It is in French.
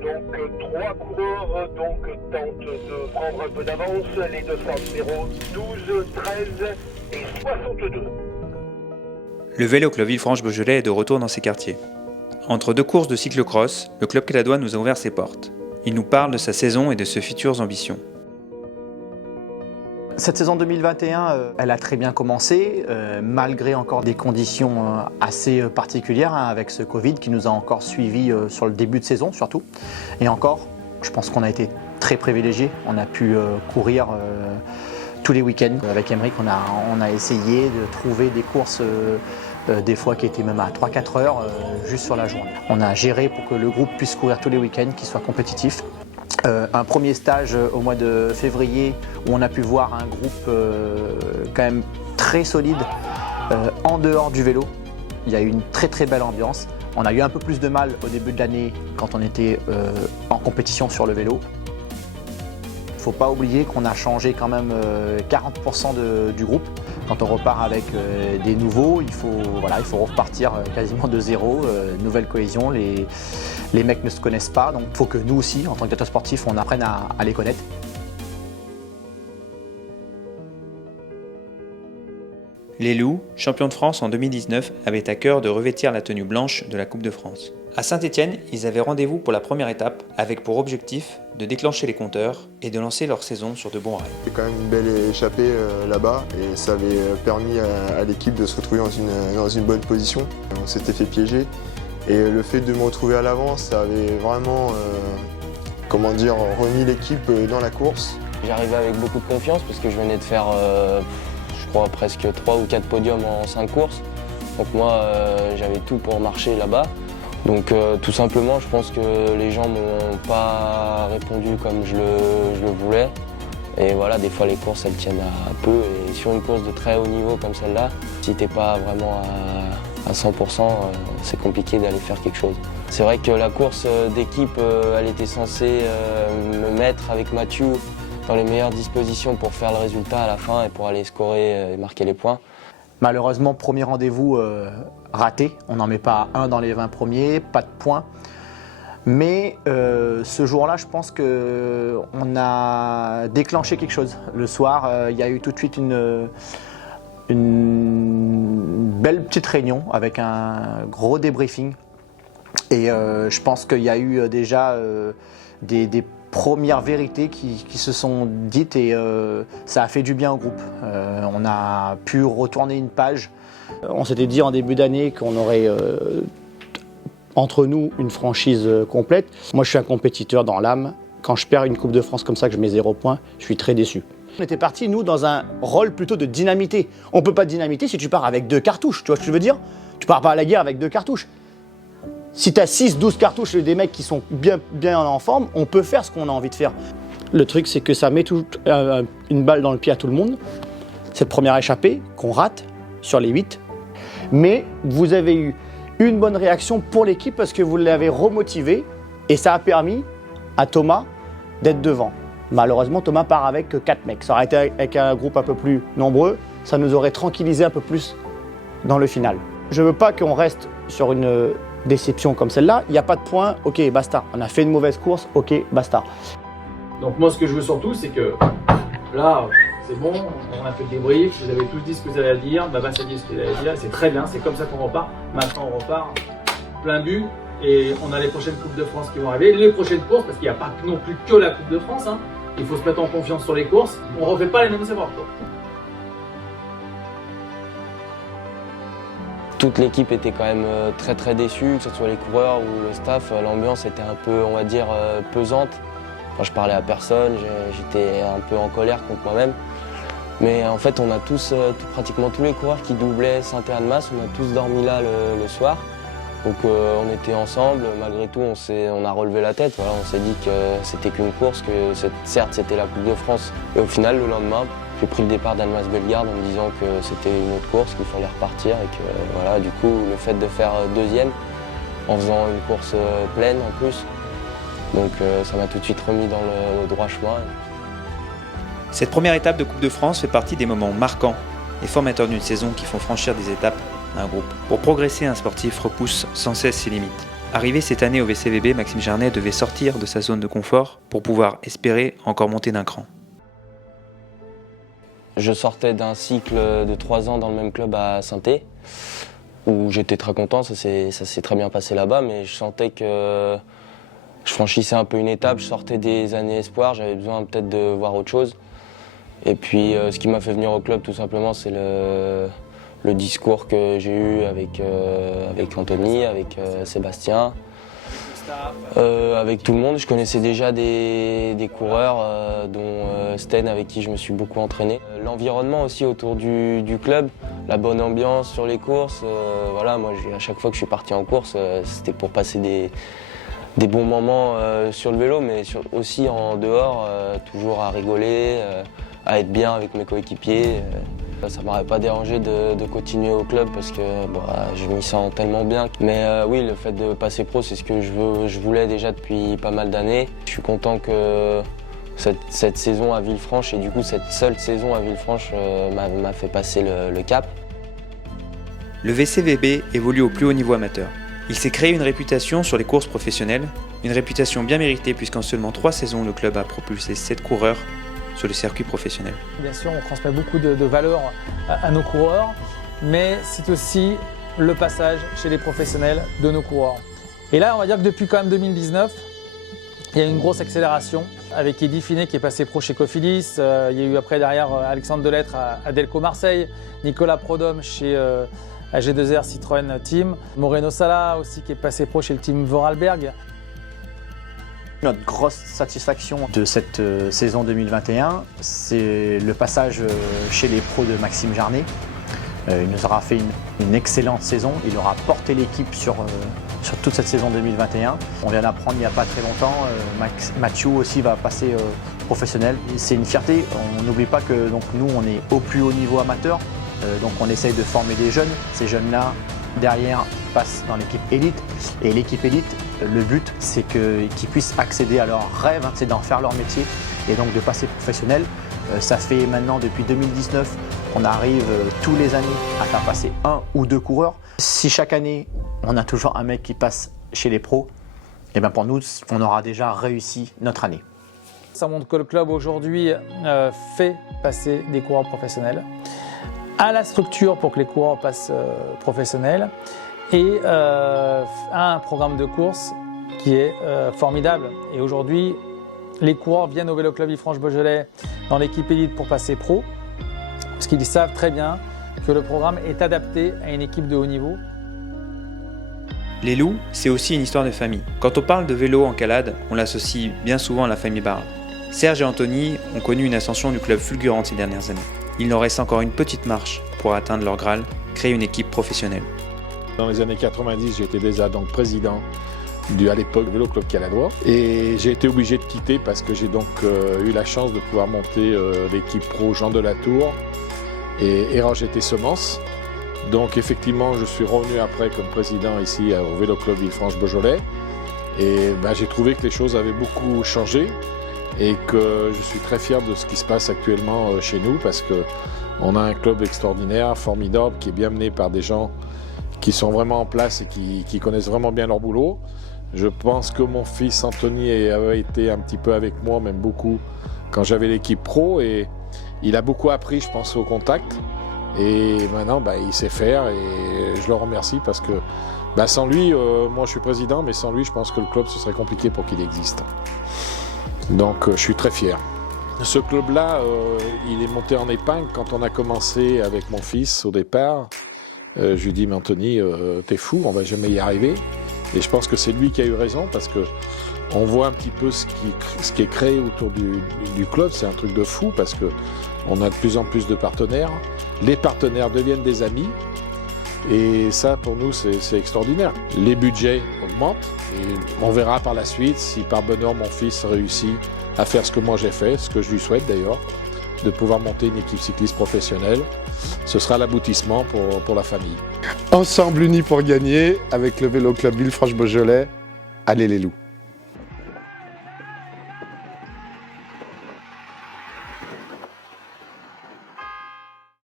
Donc trois coureurs tentent de prendre un peu d'avance, les 200 numéros 12, 13 et 62. Le Vélo Club Villefranche-Beaujolais est de retour dans ses quartiers. Entre deux courses de cyclocross, le club caladois nous a ouvert ses portes. Il nous parle de sa saison et de ses futures ambitions. Cette saison 2021, elle a très bien commencé, malgré encore des conditions assez particulières, avec ce Covid qui nous a encore suivis sur le début de saison surtout. Et encore, je pense qu'on a été très privilégiés. On a pu courir tous les week-ends. Avec Aymeric, on a essayé de trouver des courses des fois qui étaient même à 3-4 heures juste sur la journée. On a géré pour que le groupe puisse courir tous les week-ends, qu'il soit compétitif. Un premier stage au mois de février où on a pu voir un groupe quand même très solide en dehors du vélo. Il y a eu une très belle ambiance. On a eu un peu plus de mal au début de l'année quand on était en compétition sur le vélo. Il ne faut pas oublier qu'on a changé quand même 40% du groupe. Quand on repart avec des nouveaux, il faut repartir quasiment de zéro, nouvelle cohésion. Les mecs ne se connaissent pas, donc il faut que nous aussi, en tant que directeur sportif, on apprenne à les connaître. Les Loups, champions de France en 2019, avaient à cœur de revêtir la tenue blanche de la Coupe de France. À Saint-Étienne, ils avaient rendez-vous pour la première étape, avec pour objectif de déclencher les compteurs et de lancer leur saison sur de bons rails. C'est quand même une belle échappée là-bas et ça avait permis à l'équipe de se retrouver dans une bonne position. On s'était fait piéger et le fait de me retrouver à l'avant, ça avait vraiment remis l'équipe dans la course. J'arrivais avec beaucoup de confiance parce que je venais de faire je crois presque 3 ou 4 podiums en 5 courses. Donc moi j'avais tout pour marcher là-bas. Donc tout simplement je pense que les gens m'ont pas répondu comme je le voulais. Et voilà, des fois les courses elles tiennent à peu et sur une course de très haut niveau comme celle-là, si t'es pas vraiment à 100%, c'est compliqué d'aller faire quelque chose. C'est vrai que la course d'équipe, elle était censée me mettre avec Mathieu dans les meilleures dispositions pour faire le résultat à la fin et pour aller scorer et marquer les points. Malheureusement, premier rendez-vous raté. On n'en met pas un dans les 20 premiers, pas de points. Mais ce jour-là, je pense qu'on a déclenché quelque chose. Le soir, il y a eu tout de suite une belle petite réunion avec un gros débriefing. Et je pense qu'il y a eu déjà des premières vérités qui se sont dites et ça a fait du bien au groupe. On a pu retourner une page. On s'était dit en début d'année qu'on aurait entre nous une franchise complète. Moi je suis un compétiteur dans l'âme. Quand je perds une Coupe de France comme ça, que je mets 0 points, je suis très déçu. On était partis, nous, dans un rôle plutôt de dynamiter. On ne peut pas dynamiter si tu pars avec 2 cartouches, tu vois ce que je veux dire? Tu pars pas à la guerre avec 2 cartouches. Si tu as 6-12 cartouches et des mecs qui sont bien en forme, on peut faire ce qu'on a envie de faire. Le truc, c'est que ça met une balle dans le pied à tout le monde. Cette première échappée qu'on rate sur les 8. Mais vous avez eu une bonne réaction pour l'équipe parce que vous l'avez remotivé et ça a permis à Thomas d'être devant. Malheureusement, Thomas part avec 4 mecs. Ça aurait été avec un groupe un peu plus nombreux, ça nous aurait tranquillisé un peu plus dans le final. Je ne veux pas qu'on reste sur une déception comme celle-là. Il n'y a pas de points, ok, basta. On a fait une mauvaise course, ok, basta. Donc moi, ce que je veux surtout, c'est que là, c'est bon, on a fait le débrief, vous avez tous dit ce que vous avez à dire, Baba ça dit ce qu'il avait à dire, c'est très bien, c'est comme ça qu'on repart. Maintenant, on repart plein but et on a les prochaines Coupes de France qui vont arriver, les prochaines courses, parce qu'il n'y a pas non plus que la Coupe de France, hein. Il faut se mettre en confiance sur les courses, on ne refait pas les mêmes erreurs. Toute l'équipe était quand même très déçue, que ce soit les coureurs ou le staff. L'ambiance était un peu, on va dire, pesante. Enfin, je parlais à personne, j'étais un peu en colère contre moi-même. Mais en fait, on a tous, pratiquement tous les coureurs qui doublaient Saint-Annemasse, on a tous dormi là le soir. Donc on était ensemble, malgré tout on a relevé la tête. Voilà, on s'est dit que c'était qu'une course, que certes c'était la Coupe de France. Et au final, le lendemain, j'ai pris le départ d'Annemasse-Bellegarde en me disant que c'était une autre course, qu'il fallait repartir et que voilà, du coup le fait de faire deuxième en faisant une course pleine en plus, donc ça m'a tout de suite remis dans le droit chemin. Cette première étape de Coupe de France fait partie des moments marquants et formateurs d'une saison qui font franchir des étapes à un groupe. Pour progresser, un sportif repousse sans cesse ses limites. Arrivé cette année au VCVB, Maxime Jarnet devait sortir de sa zone de confort pour pouvoir espérer encore monter d'un cran. Je sortais d'un cycle de 3 ans dans le même club à Saint-Étienne, où j'étais très content, ça s'est très bien passé là-bas, mais je sentais que je franchissais un peu une étape, je sortais des années espoir, j'avais besoin peut-être de voir autre chose. Et puis ce qui m'a fait venir au club tout simplement, c'est le discours que j'ai eu avec Anthony, avec Sébastien, avec tout le monde. Je connaissais déjà des coureurs, dont Sten, avec qui je me suis beaucoup entraîné. L'environnement aussi autour du club, la bonne ambiance sur les courses. Voilà, moi, à chaque fois que je suis parti en course, c'était pour passer des bons moments sur le vélo, mais aussi en dehors, toujours à rigoler, à être bien avec mes coéquipiers. Ça ne m'aurait pas dérangé de continuer au club parce que je m'y sens tellement bien. Mais oui, le fait de passer pro, c'est ce que je voulais déjà depuis pas mal d'années. Je suis content que cette saison à Villefranche, et du coup cette seule saison à Villefranche m'a fait passer le cap. Le VCVB évolue au plus haut niveau amateur. Il s'est créé une réputation sur les courses professionnelles, une réputation bien méritée puisqu'en seulement 3 saisons, le club a propulsé 7 coureurs sur le circuit professionnel. Bien sûr, on transmet beaucoup de valeurs à nos coureurs, mais c'est aussi le passage chez les professionnels de nos coureurs. Et là, on va dire que depuis quand même 2019, il y a une grosse accélération avec Eddy Finet qui est passé pro chez Cofidis. Il y a eu après derrière Alexandre Delettre à Delco Marseille, Nicolas Prodhomme chez AG2R Citroën Team, Moreno Sala aussi qui est passé pro chez le team Vorarlberg. Notre grosse satisfaction de cette saison 2021, c'est le passage chez les pros de Maxime Jarnet. Il nous aura fait une excellente saison, il aura porté l'équipe sur toute cette saison 2021. On vient d'apprendre il n'y a pas très longtemps, Mathieu aussi va passer professionnel. C'est une fierté, on n'oublie pas que donc, nous on est au plus haut niveau amateur, donc on essaye de former des jeunes. Ces jeunes-là, derrière, passent dans l'équipe élite. Et l'équipe élite, le but, c'est qu'ils puissent accéder à leur rêve, c'est d'en faire leur métier et donc de passer professionnel. Ça fait maintenant depuis 2019 qu'on arrive tous les années à faire passer 1 ou 2 coureurs. Si chaque année, on a toujours un mec qui passe chez les pros, et bien pour nous, on aura déjà réussi notre année. Ça montre que le club aujourd'hui fait passer des coureurs professionnels, à la structure pour que les coureurs passent professionnels et a un programme de course qui est formidable. Et aujourd'hui, les coureurs viennent au Vélo Club Villefranche-Beaujolais dans l'équipe élite pour passer pro, parce qu'ils savent très bien que le programme est adapté à une équipe de haut niveau. Les loups, c'est aussi une histoire de famille. Quand on parle de vélo en calade, on l'associe bien souvent à la famille Barral. Serge et Anthony ont connu une ascension du club fulgurante ces dernières années. Il leur reste encore une petite marche pour atteindre leur Graal, créer une équipe professionnelle. Dans les années 90, j'étais déjà donc président à l'époque Vélo Club Caladois et j'ai été obligé de quitter parce que j'ai donc eu la chance de pouvoir monter l'équipe pro Jean Delatour et RGT Semences. Donc effectivement, je suis revenu après comme président ici au Vélo Club Villefranche-Beaujolais et j'ai trouvé que les choses avaient beaucoup changé et que je suis très fier de ce qui se passe actuellement chez nous parce qu'on a un club extraordinaire, formidable, qui est bien mené par des gens qui sont vraiment en place et qui connaissent vraiment bien leur boulot. Je pense que mon fils Anthony avait été un petit peu avec moi, même beaucoup, quand j'avais l'équipe pro et il a beaucoup appris, je pense, au contact. Et maintenant, il sait faire et je le remercie parce que sans lui, moi je suis président, mais sans lui, je pense que le club, ce serait compliqué pour qu'il existe. Donc je suis très fier. Ce club-là, il est monté en épingle quand on a commencé avec mon fils au départ. Je lui dis, mais Anthony, t'es fou, on va jamais y arriver. Et je pense que c'est lui qui a eu raison parce que on voit un petit peu ce qui est créé autour du club. C'est un truc de fou parce que on a de plus en plus de partenaires. Les partenaires deviennent des amis. Et ça, pour nous, c'est extraordinaire. Les budgets augmentent et on verra par la suite si par bonheur mon fils réussit à faire ce que moi j'ai fait, ce que je lui souhaite d'ailleurs, de pouvoir monter une équipe cycliste professionnelle. Ce sera l'aboutissement pour la famille. Ensemble unis pour gagner avec le Vélo Club Villefranche-Beaujolais. Allez les loups!